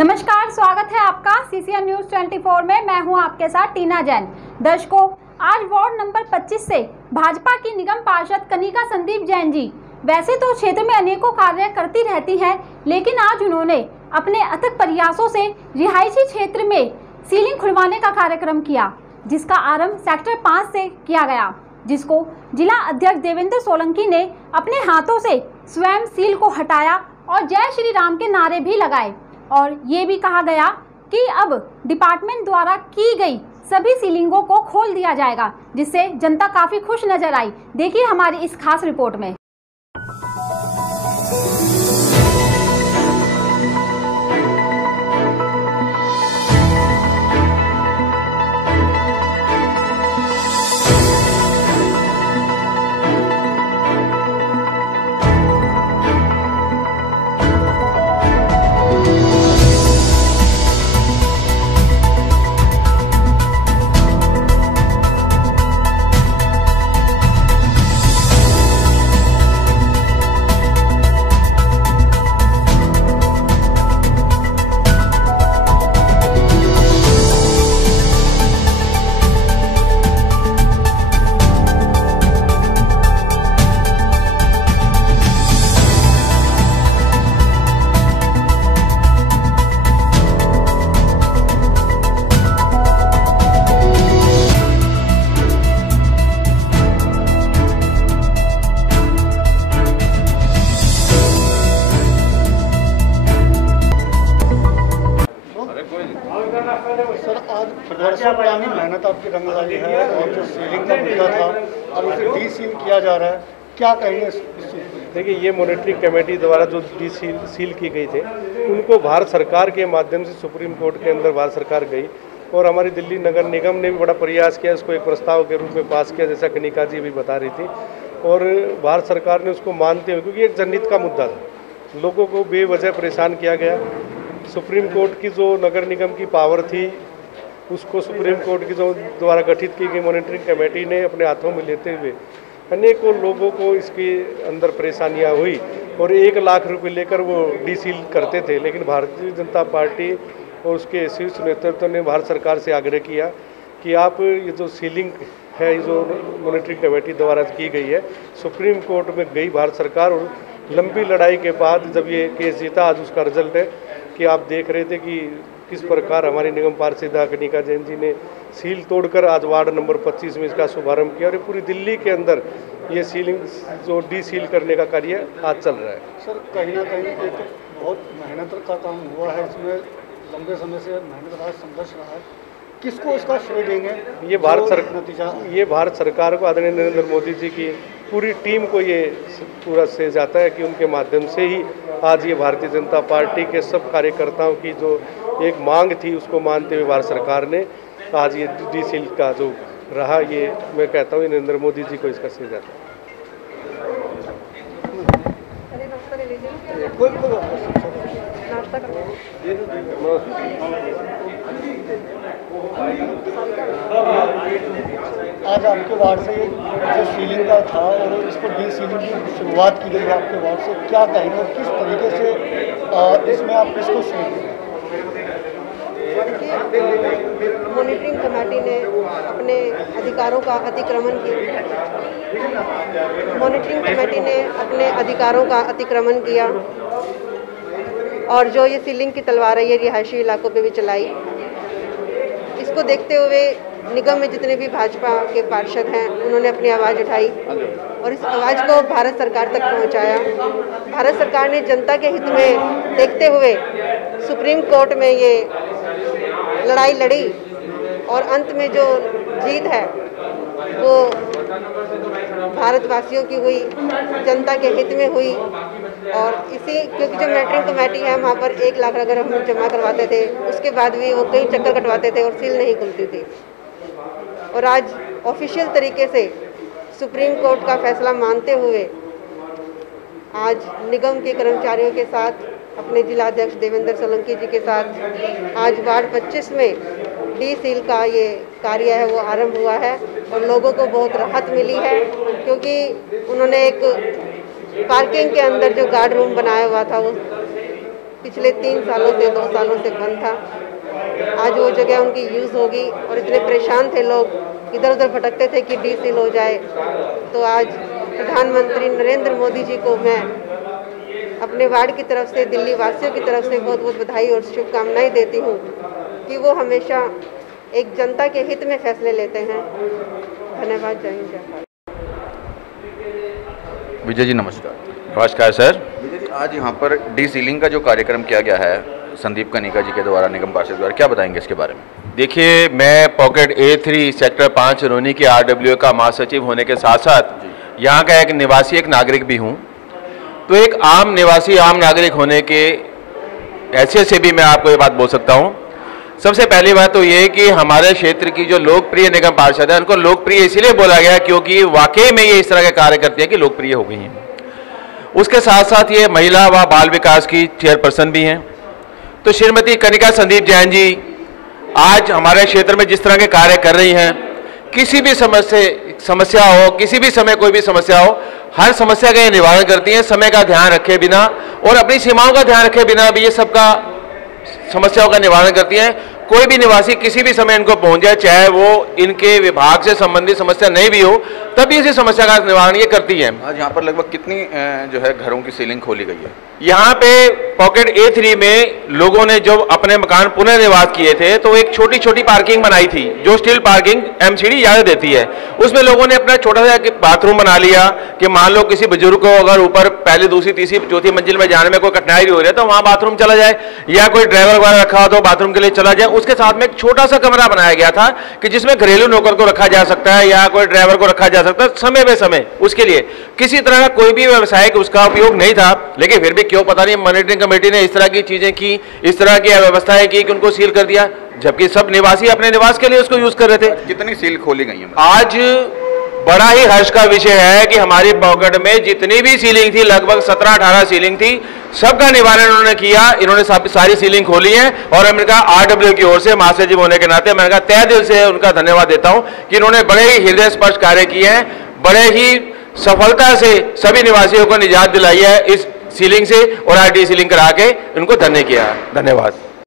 नमस्कार, स्वागत है आपका सीसीएन न्यूज 24 में। मैं हूं आपके साथ टीना जैन। दर्शकों, आज वार्ड नंबर 25 से भाजपा की निगम पार्षद कनिका संदीप जैन जी वैसे तो क्षेत्र में अनेकों कार्य करती रहती हैं, लेकिन आज उन्होंने अपने अथक प्रयासों से रिहायशी क्षेत्र में सीलिंग खुलवाने का कार्यक्रम किया, जिसका आरंभ सेक्टर 5 से किया गया, जिसको जिला अध्यक्ष देवेंद्र सोलंकी ने अपने हाथों से स्वयं सील को हटाया और जय श्री राम के नारे भी लगाए। और ये भी कहा गया कि अब डिपार्टमेंट द्वारा की गई सभी सीलिंगों को खोल दिया जाएगा, जिससे जनता काफी खुश नजर आई। देखिए हमारी इस खास रिपोर्ट में। सर, आज वर्षों पुरानी मेहनत आपकी रंग लाई है और जो सीलिंग का मुद्दा था अब उसे डी सील किया जा रहा है, क्या कहेंगे इस चीज़? देखिए, ये मॉनिटरिंग कमेटी द्वारा जो डी सील की गई थे, उनको भारत सरकार के माध्यम से सुप्रीम कोर्ट के अंदर भारत सरकार गई और हमारी दिल्ली नगर निगम ने भी बड़ा प्रयास किया, इसको एक प्रस्ताव के रूप में पास किया, जैसा कनिका जी भी बता रही थी। और भारत सरकार ने उसको मानते हुए, क्योंकि एक जनहित का मुद्दा था, लोगों को बेवजह परेशान किया गया। सुप्रीम कोर्ट की जो नगर निगम की पावर थी, उसको सुप्रीम कोर्ट की जो द्वारा गठित की गई मॉनिटरिंग कमेटी ने अपने हाथों में लेते हुए अनेकों लोगों को इसके अंदर परेशानियां हुई और 1 लाख रुपए लेकर वो डी सील करते थे। लेकिन भारतीय जनता पार्टी और उसके शीर्ष नेतृत्व ने भारत सरकार से आग्रह किया कि आप ये जो सीलिंग है, ये जो मॉनिटरिंग कमेटी द्वारा की गई है, सुप्रीम कोर्ट में गई भारत सरकार और लंबी लड़ाई के बाद जब ये केस जीता, आज उसका रिजल्ट है कि आप देख रहे थे कि किस प्रकार हमारी निगम पार्षदा कनिका जैन जी ने सील तोड़कर आज वार्ड नंबर 25 में इसका शुभारंभ किया और पूरी दिल्ली के अंदर ये सीलिंग जो डी सील करने का कार्य आज चल रहा है। सर, कहीं ना कहीं एक बहुत मेहनत का काम हुआ है, इसमें लंबे समय से मेहनत रहा, संघर्ष रहा है, किसको इसका श्रेय देंगे? ये भारत सरकार को, आदरणीय नरेंद्र मोदी जी की पूरी टीम को ये पूरा श्रेय जाता है कि उनके माध्यम से ही आज ये भारतीय जनता पार्टी के सब कार्यकर्ताओं की जो एक मांग थी, उसको मानते हुए भारत सरकार ने आज ये डी सील का जो रहा, ये मैं कहता हूँ नरेंद्र मोदी जी को इसका श्रेय जाता है। आज आपके वार्ड से जो सीलिंग का था और इस पर डी सीलिंग की शुरुआत की गई है आपके वार्ड से, क्या कहेंगे, किस तरीके से इसमें आप किसको श्रेय देंगे? मॉनिटरिंग कमेटी ने अपने अधिकारों का अतिक्रमण किया। मॉनिटरिंग कमेटी ने अपने अधिकारों का अतिक्रमण किया और जो ये सीलिंग की तलवार है, ये रिहायशी इलाकों पे भी चलाई। इसको देखते हुए निगम में जितने भी भाजपा के पार्षद हैं, उन्होंने अपनी आवाज़ उठाई और इस आवाज़ को भारत सरकार तक पहुंचाया। भारत सरकार ने जनता के हित में देखते हुए सुप्रीम कोर्ट में ये लड़ाई लड़ी और अंत में जो जीत है वो भारतवासियों की हुई, जनता के हित में हुई। और इसी क्योंकि जो मॉनिटरिंग कमेटी है, वहाँ पर 1 लाख अगर हम जमा करवाते थे, उसके बाद भी वो कई चक्कर कटवाते थे और सील नहीं खुलती थी। और आज ऑफिशियल तरीके से सुप्रीम कोर्ट का फैसला मानते हुए आज निगम के कर्मचारियों के साथ, अपने जिलाध्यक्ष देवेंद्र सोलंकी जी के साथ आज वार्ड 25 में डी सील का ये कार्य है वो आरंभ हुआ है और लोगों को बहुत राहत मिली है, क्योंकि उन्होंने एक पार्किंग के अंदर जो गार्ड रूम बनाया हुआ था पिछले 3 सालों से 2 सालों से बंद था। आज वो जगह उनकी यूज़ होगी और इतने परेशान थे लोग, इधर उधर भटकते थे कि डीसील हो जाए। तो आज प्रधानमंत्री नरेंद्र मोदी जी को मैं अपने वार्ड की तरफ से, दिल्ली वासियों की तरफ से बहुत बहुत बधाई और शुभकामनाएं देती हूँ कि वो हमेशा एक जनता के हित में फैसले लेते हैं। धन्यवाद। जय हिंद, जय भारत। विजय जी नमस्कार। नमस्कार सर। विजय जी, आज यहाँ पर डी सीलिंग का जो कार्यक्रम किया गया है संदीप कनिका जी के द्वारा, निगम पार्षद द्वारा, क्या बताएंगे इसके बारे में? देखिए, मैं पॉकेट A3 सेक्टर 5 रोनी के RWA का महासचिव होने के साथ साथ यहाँ का एक निवासी, एक नागरिक भी हूँ। तो एक आम निवासी, आम नागरिक होने के हैसियत से भी मैं आपको ये बात बोल सकता हूँ। सबसे पहली बात तो ये कि हमारे क्षेत्र की जो लोकप्रिय निगम पार्षद है, उनको लोकप्रिय इसीलिए बोला गया क्योंकि वाकई में ये इस तरह के कार्य करती है कि लोकप्रिय हो गई हैं। उसके साथ साथ ये महिला व बाल विकास की चेयरपर्सन भी हैं। तो श्रीमती कनिका संदीप जैन जी आज हमारे क्षेत्र में जिस तरह के कार्य कर रही हैं, किसी भी समस्या हो, किसी भी समय कोई भी समस्या हो, हर समस्या का ये निवारण करती हैं, समय का ध्यान रखे बिना और अपनी सीमाओं का ध्यान रखे बिना भी ये सबका समस्याओं का निवारण करती हैं। कोई भी निवासी किसी भी समय इनको पहुंच जाए, चाहे वो इनके विभाग से संबंधित समस्या नहीं भी हो, तभी इसी समस्या का निवारण ये करती हैं। आज यहाँ पर लगभग कितनी जो है घरों की सीलिंग खोली गई है? यहाँ पे पॉकेट A3 में लोगों ने जो अपने मकान पुनर्निवास किए थे, तो एक छोटी छोटी पार्किंग बनाई थी जो स्टील पार्किंग MCD इजाजत देती है। उसमें लोगों ने अपना छोटा सा बाथरूम बना लिया कि मान लो किसी बुजुर्ग को अगर ऊपर पहली, दूसरी, तीसरी, चौथी मंजिल में जाने में कोई कठिनाई हो रही है तो वहाँ बाथरूम चला जाए, या कोई ड्राइवर वगैरह रखा हो तो बाथरूम के लिए चला जाए। उसके साथ में एक छोटा सा कमरा बनाया गया था कि जिसमें घरेलू नौकर को रखा जा सकता है या कोई ड्राइवर को रखा जा सकता है समय बे समय। उसके लिए किसी तरह का कोई भी व्यवसायिक उसका उपयोग नहीं था, लेकिन फिर भी क्यों पता नहीं मॉनिटरिंग कमेटी ने इस तरह की चीजें की, इस तरह की व्यवस्थाएं की कि उनको सील कर दिया, जबकि सब निवासी अपने निवास के लिए उसको यूज कर रहे थे। कितनी सील खोली गई है? आज बड़ा ही हर्ष का विषय है कि हमारी पॉकेट में जितनी भी सीलिंग थी, लगभग 17-18 सीलिंग थी, सबका निवारण उन्होंने किया। इन्होंने सारी सीलिंग खोली है और अमेरिका RWA की ओर से महासचिव होने के नाते मैं तहे दिल से उनका धन्यवाद देता हूं कि इन्होंने बड़े ही हृदय स्पर्श कार्य किए हैं, बड़े ही सफलता से सभी निवासियों को निजात दिलाई है इस सीलिंग से और RD सीलिंग करा के उनको धन्य किया है। धन्यवाद।